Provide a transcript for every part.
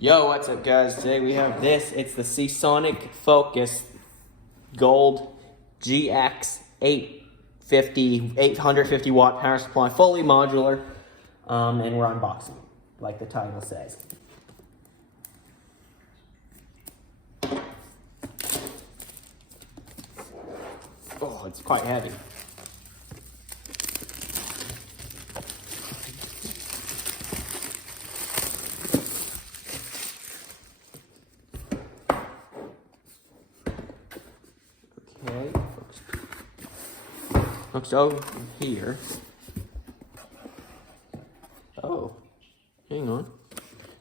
Yo, what's up guys? Today we have this. It's the Seasonic Focus Gold GX 850 watt power supply, fully modular, and we're unboxing, like the title says. Oh, it's quite heavy. Okay, looks over here. Oh, hang on. It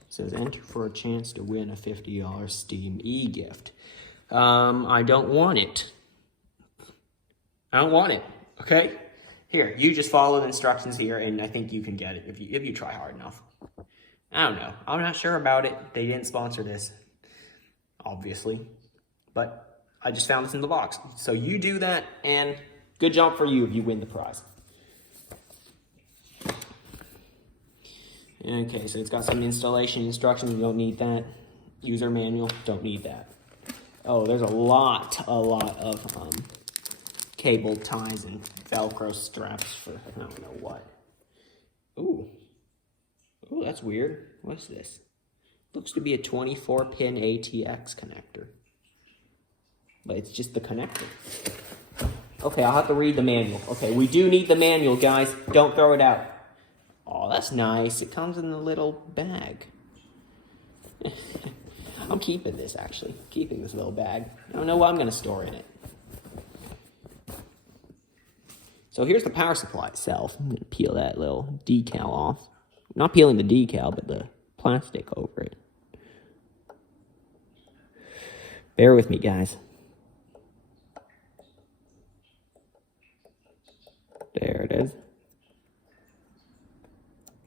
says enter for a chance to win a $50 Steam e-gift. I don't want it. I don't want it, okay? Here, you just follow the instructions here, and I think you can get it if you try hard enough. I don't know. I'm not sure about it. They didn't sponsor this, obviously. But I just found this in the box. So you do that, and good job for you if you win the prize. Okay, so it's got some installation instructions. You don't need that. User manual, don't need that. Oh, there's a lot of cable ties and Velcro straps for I don't know what. Ooh, that's weird. What's this? Looks to be a 24-pin ATX connector, but it's just the connector. Okay, I'll have to read the manual. Okay, we do need the manual, guys. Don't throw it out. Oh, that's nice. It comes in a little bag. I'm keeping this, actually. Keeping this little bag. I don't know what I'm going to store in it. So here's the power supply itself. I'm going to peel that little decal off. Not peeling the decal, but the plastic over it. Bear with me, guys. There it is.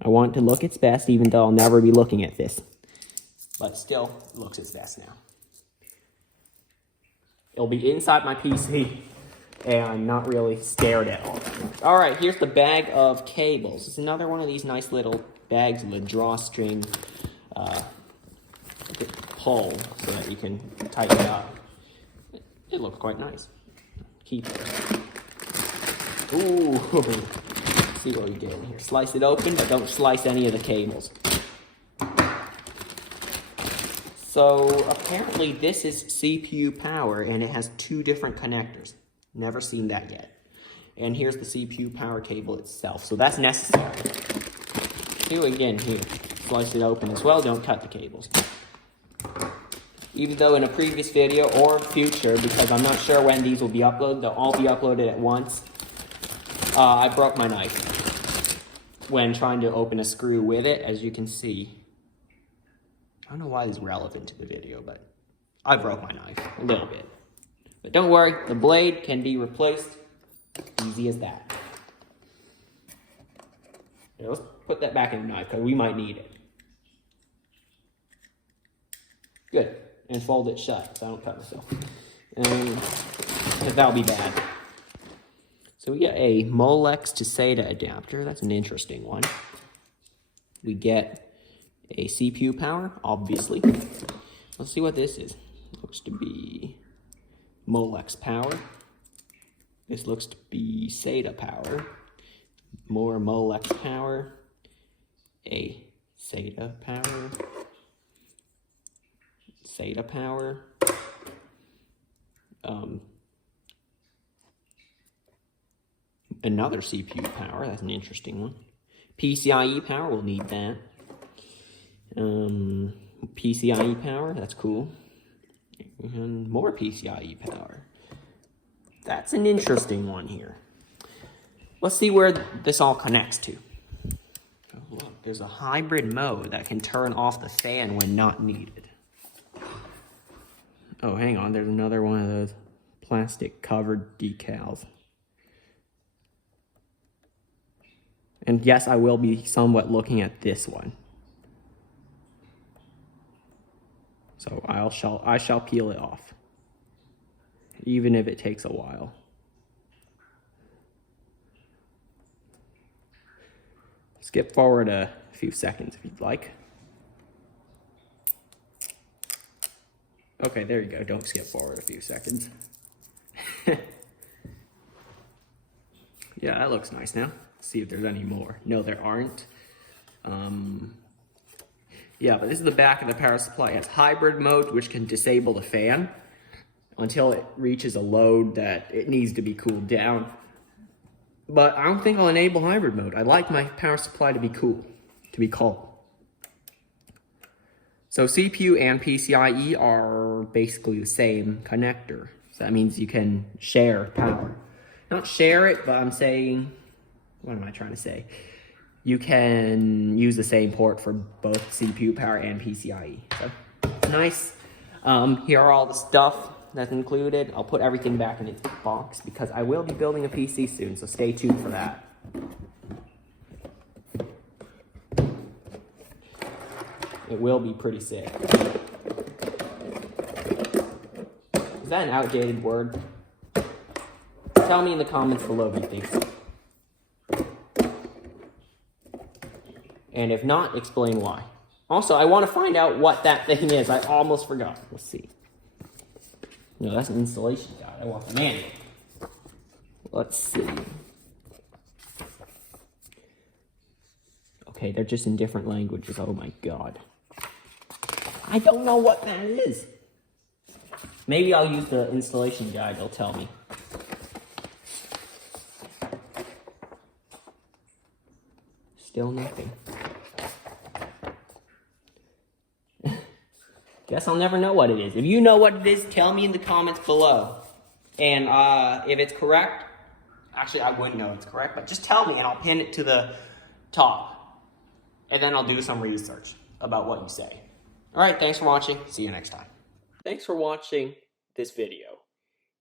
I want it to look its best, even though I'll never be looking at this. But still, it looks its best now. It'll be inside my PC, and I'm not really scared at all. Alright, here's the bag of cables. It's another one of these nice little bags with a drawstring pull so that you can tighten it up. It looks quite nice. Keep it. Ooh, let's see what we get in here. Slice it open, but don't slice any of the cables. So apparently this is CPU power, and it has two different connectors. Never seen that yet. And here's the CPU power cable itself, so that's necessary. Do again here. Slice it open as well, don't cut the cables. Even though in a previous video or future, because I'm not sure when these will be uploaded, they'll all be uploaded at once. I broke my knife when trying to open a screw with it, as you can see. I don't know why this is relevant to the video, but I broke my knife a little bit. But don't worry, the blade can be replaced. Easy as that. Here, let's put that back in the knife, because we might need it. Good. And fold it shut, so I don't cut myself. Because that'll be bad. So we get a Molex to Sata adapter. That's an interesting one. We get a CPU power, obviously. Let's see what this is. Looks to be Molex power. This looks to be Sata power. More Molex power. A Sata power. Sata power. Another CPU power. That's an interesting one. PCIe power. We'll need that. PCIe power, that's cool. And more PCIe power. That's an interesting one here. Let's see where this all connects to. Oh, look, there's a hybrid mode that can turn off the fan when not needed. Oh, hang on, there's another one of those plastic covered decals. And yes, I will be somewhat looking at this one. So I shall peel it off, even if it takes a while. Skip forward a few seconds if you'd like. Okay, there you go. Don't skip forward a few seconds. Yeah, that looks nice now. Let's see if there's any more. No, there aren't. Yeah, but this is the back of the power supply. It has hybrid mode, which can disable the fan until it reaches a load that it needs to be cooled down. But I don't think I'll enable hybrid mode. I like my power supply to be cool, to be calm. So CPU and PCIe are basically the same connector. So that means you can share power. Not share it, but I'm saying, what am I trying to say? You can use the same port for both CPU power and PCIe. So it's nice. Here are all the stuff that's included. I'll put everything back in its box because I will be building a PC soon, so stay tuned for that. It will be pretty sick. Is that an outdated word? Tell me in the comments below if you think so. And if not, explain why. Also, I want to find out what that thing is. I almost forgot. Let's see. No, that's an installation guide. I want the manual. Let's see. Okay, they're just in different languages. Oh my god. I don't know what that is. Maybe I'll use the installation guide. They'll tell me. Still nothing. Guess I'll never know what it is. If you know what it is, tell me in the comments below. And if it's correct, actually I wouldn't know it's correct, but just tell me and I'll pin it to the top. And then I'll do some research about what you say. Alright, thanks for watching. See you next time. Thanks for watching this video.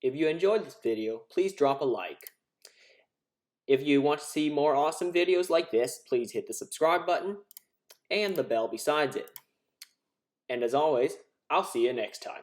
If you enjoyed this video, please drop a like. If you want to see more awesome videos like this, please hit the subscribe button and the bell besides it. And as always, I'll see you next time.